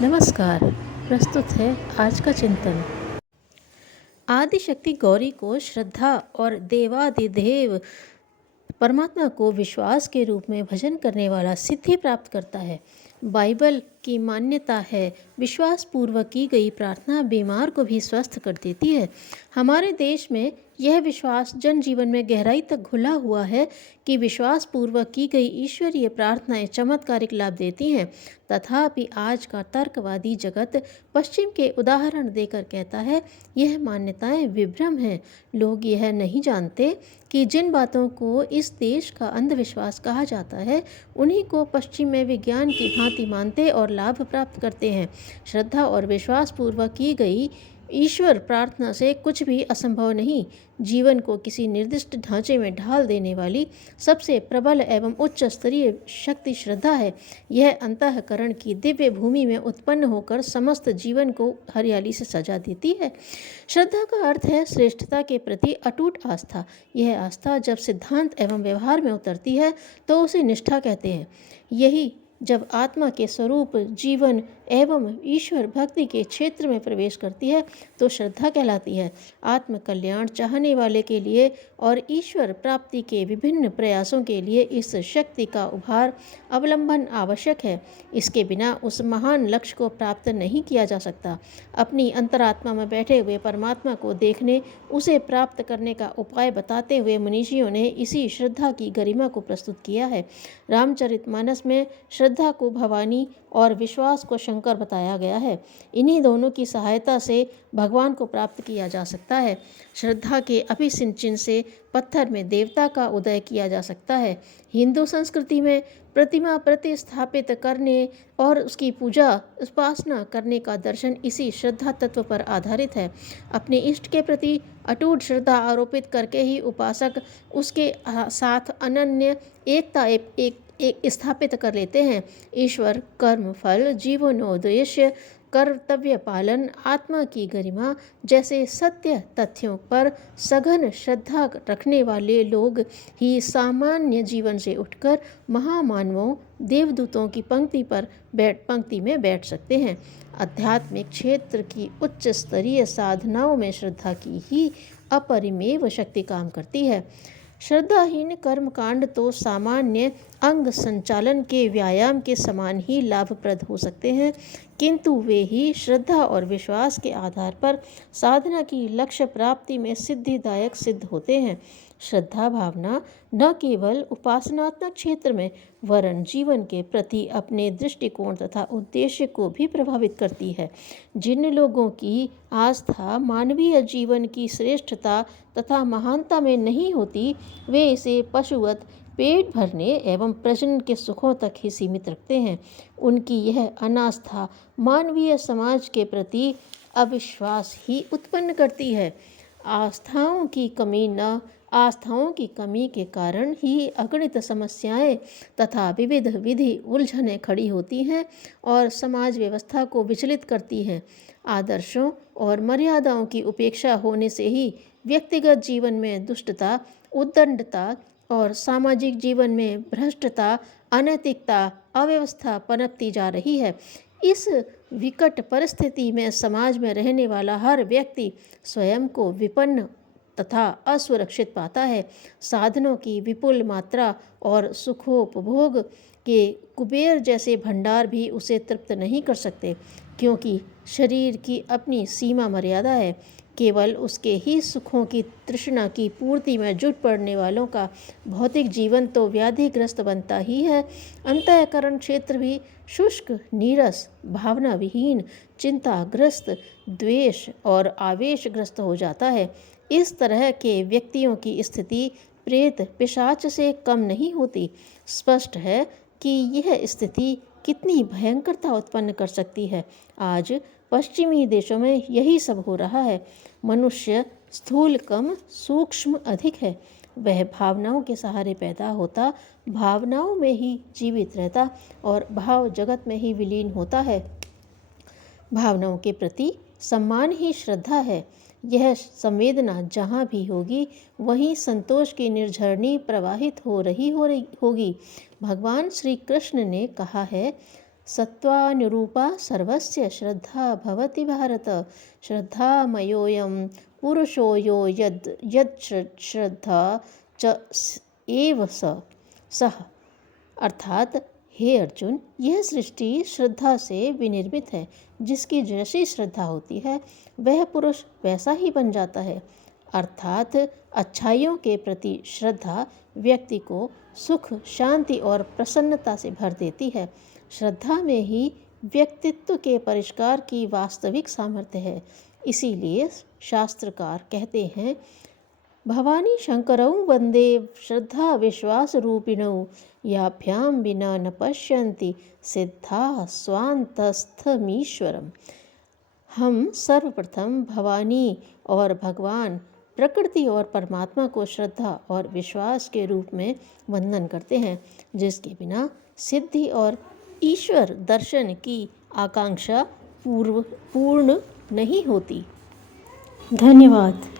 नमस्कार। प्रस्तुत है आज का चिंतन। आदिशक्ति गौरी को श्रद्धा और देवादिदेव परमात्मा को विश्वास के रूप में भजन करने वाला सिद्धि प्राप्त करता है। बाइबल की मान्यता है विश्वास पूर्वक की गई प्रार्थना बीमार को भी स्वस्थ कर देती है। हमारे देश में यह विश्वास जनजीवन में गहराई तक घुला हुआ है कि विश्वास पूर्वक की गई ईश्वरीय प्रार्थनाएं चमत्कारिक लाभ देती हैं। तथापि आज का तर्कवादी जगत पश्चिम के उदाहरण देकर कहता है यह मान्यताएं विभ्रम हैं। लोग यह नहीं जानते कि जिन बातों को इस देश का अंधविश्वास कहा जाता है उन्हीं को पश्चिम में विज्ञान की भांति मानते और लाभ प्राप्त करते हैं। श्रद्धा और विश्वास पूर्वक की गई ईश्वर प्रार्थना से कुछ भी असंभव नहीं। जीवन को किसी निर्दिष्ट ढांचे में ढाल देने वाली सबसे प्रबल एवं उच्च स्तरीय शक्ति श्रद्धा है। यह अंतःकरण की दिव्य भूमि में उत्पन्न होकर समस्त जीवन को हरियाली से सजा देती है। श्रद्धा का अर्थ है श्रेष्ठता के प्रति अटूट आस्था। यह आस्था जब सिद्धांत एवं व्यवहार में उतरती है तो उसे निष्ठा कहते हैं। यही जब आत्मा के स्वरूप जीवन एवं ईश्वर भक्ति के क्षेत्र में प्रवेश करती है तो श्रद्धा कहलाती है। आत्म कल्याण चाहने वाले के लिए और ईश्वर प्राप्ति के विभिन्न प्रयासों के लिए इस शक्ति का उभार अवलंबन आवश्यक है। इसके बिना उस महान लक्ष्य को प्राप्त नहीं किया जा सकता। अपनी अंतरात्मा में बैठे हुए परमात्मा को देखने उसे प्राप्त करने का उपाय बताते हुए मनीषियों ने इसी श्रद्धा की गरिमा को प्रस्तुत किया है। रामचरितमानस में श्रद्धा को भवानी और विश्वास को शंकर बताया गया है। इन्हीं दोनों की सहायता से भगवान को प्राप्त किया जा सकता है। श्रद्धा के अभिसिंचन से पत्थर में देवता का उदय किया जा सकता है। हिंदू संस्कृति में प्रतिमा प्रतिस्थापित करने और उसकी पूजा उपासना करने का दर्शन इसी श्रद्धा तत्व पर आधारित है। अपने इष्ट के प्रति अटूट श्रद्धा आरोपित करके ही उपासक उसके साथ अनन्य एकता एक स्थापित कर लेते हैं। ईश्वर, कर्म फल, जीवनोद्देश्य, कर्तव्य पालन, आत्मा की गरिमा जैसे सत्य तथ्यों पर सघन श्रद्धा रखने वाले लोग ही सामान्य जीवन से उठकर महामानवों देवदूतों की पंक्ति में बैठ सकते हैं। आध्यात्मिक क्षेत्र की उच्च स्तरीय साधनाओं में श्रद्धा की ही अपरिमेय शक्ति काम करती है। श्रद्धाहीन कर्मकांड तो सामान्य अंग संचालन के व्यायाम के समान ही लाभप्रद हो सकते हैं, किंतु वे ही श्रद्धा और विश्वास के आधार पर साधना की लक्ष्य प्राप्ति में सिद्धिदायक सिद्ध होते हैं। श्रद्धा भावना न केवल उपासनात्मक क्षेत्र में वरन जीवन के प्रति अपने दृष्टिकोण तथा उद्देश्य को भी प्रभावित करती है। जिन लोगों की आस्था मानवीय जीवन की श्रेष्ठता तथा महानता में नहीं होती वे इसे पशुवत पेट भरने एवं प्रजनन के सुखों तक ही सीमित रखते हैं। उनकी यह अनास्था मानवीय समाज के प्रति अविश्वास ही उत्पन्न करती है। आस्थाओं की कमी के कारण ही अगणित समस्याएं तथा विविध विधि उलझनें खड़ी होती हैं और समाज व्यवस्था को विचलित करती हैं। आदर्शों और मर्यादाओं की उपेक्षा होने से ही व्यक्तिगत जीवन में दुष्टता, उद्दंडता और सामाजिक जीवन में भ्रष्टता, अनैतिकता, अव्यवस्था पनपती जा रही है। इस विकट परिस्थिति में समाज में रहने वाला हर व्यक्ति स्वयं को विपन्न तथा असुरक्षित पाता है। साधनों की विपुल मात्रा और सुखोपभोग के कुबेर जैसे भंडार भी उसे तृप्त नहीं कर सकते, क्योंकि शरीर की अपनी सीमा मर्यादा है। केवल उसके ही सुखों की तृष्णा की पूर्ति में जुट पड़ने वालों का भौतिक जीवन तो व्याधिग्रस्त बनता ही है। अंतःकरण क्षेत्र भी शुष्क, नीरस, भावना विहीन, चिंताग्रस्त, द्वेष और आवेशग्रस्त हो जाता है। इस तरह के व्यक्तियों की स्थिति प्रेत पिशाच से कम नहीं होती। स्पष्ट है कि यह स्थिति कितनी भयंकरता उत्पन्न कर सकती है। आज पश्चिमी देशों में यही सब हो रहा है। मनुष्य स्थूल कम, सूक्ष्म अधिक है। वह भावनाओं के सहारे पैदा होता, भावनाओं में ही जीवित रहता और भाव जगत में ही विलीन होता है। भावनाओं के प्रति सम्मान ही श्रद्धा है। यह संवेदना जहाँ भी होगी वहीं संतोष की निर्झरणी प्रवाहित हो रही होगी। भगवान श्री कृष्ण ने कहा है, सत्वानुरूपा सर्वस्य श्रद्धा भवति भारत। श्रद्धामयोऽयं पुरुषो यो यद् यद् श्रद्धा च एव सः। अर्थात हे अर्जुन, यह सृष्टि श्रद्धा से विनिर्मित है। जिसकी जैसी श्रद्धा होती है वह पुरुष वैसा ही बन जाता है। अर्थात अच्छाइयों के प्रति श्रद्धा व्यक्ति को सुख, शांति और प्रसन्नता से भर देती है। श्रद्धा में ही व्यक्तित्व के परिष्कार की वास्तविक सामर्थ्य है। इसीलिए शास्त्रकार कहते हैं, भवानी शंकरौ वंदे श्रद्धा विश्वास रूपिणौ याभ्यां विना न पश्यन्ति सिद्धा स्वान्तस्थमीश्वरम्। हम सर्वप्रथम भवानी और भगवान, प्रकृति और परमात्मा को श्रद्धा और विश्वास के रूप में वंदन करते हैं, जिसके बिना सिद्धि और ईश्वर दर्शन की आकांक्षा पूर्ण नहीं होती। धन्यवाद।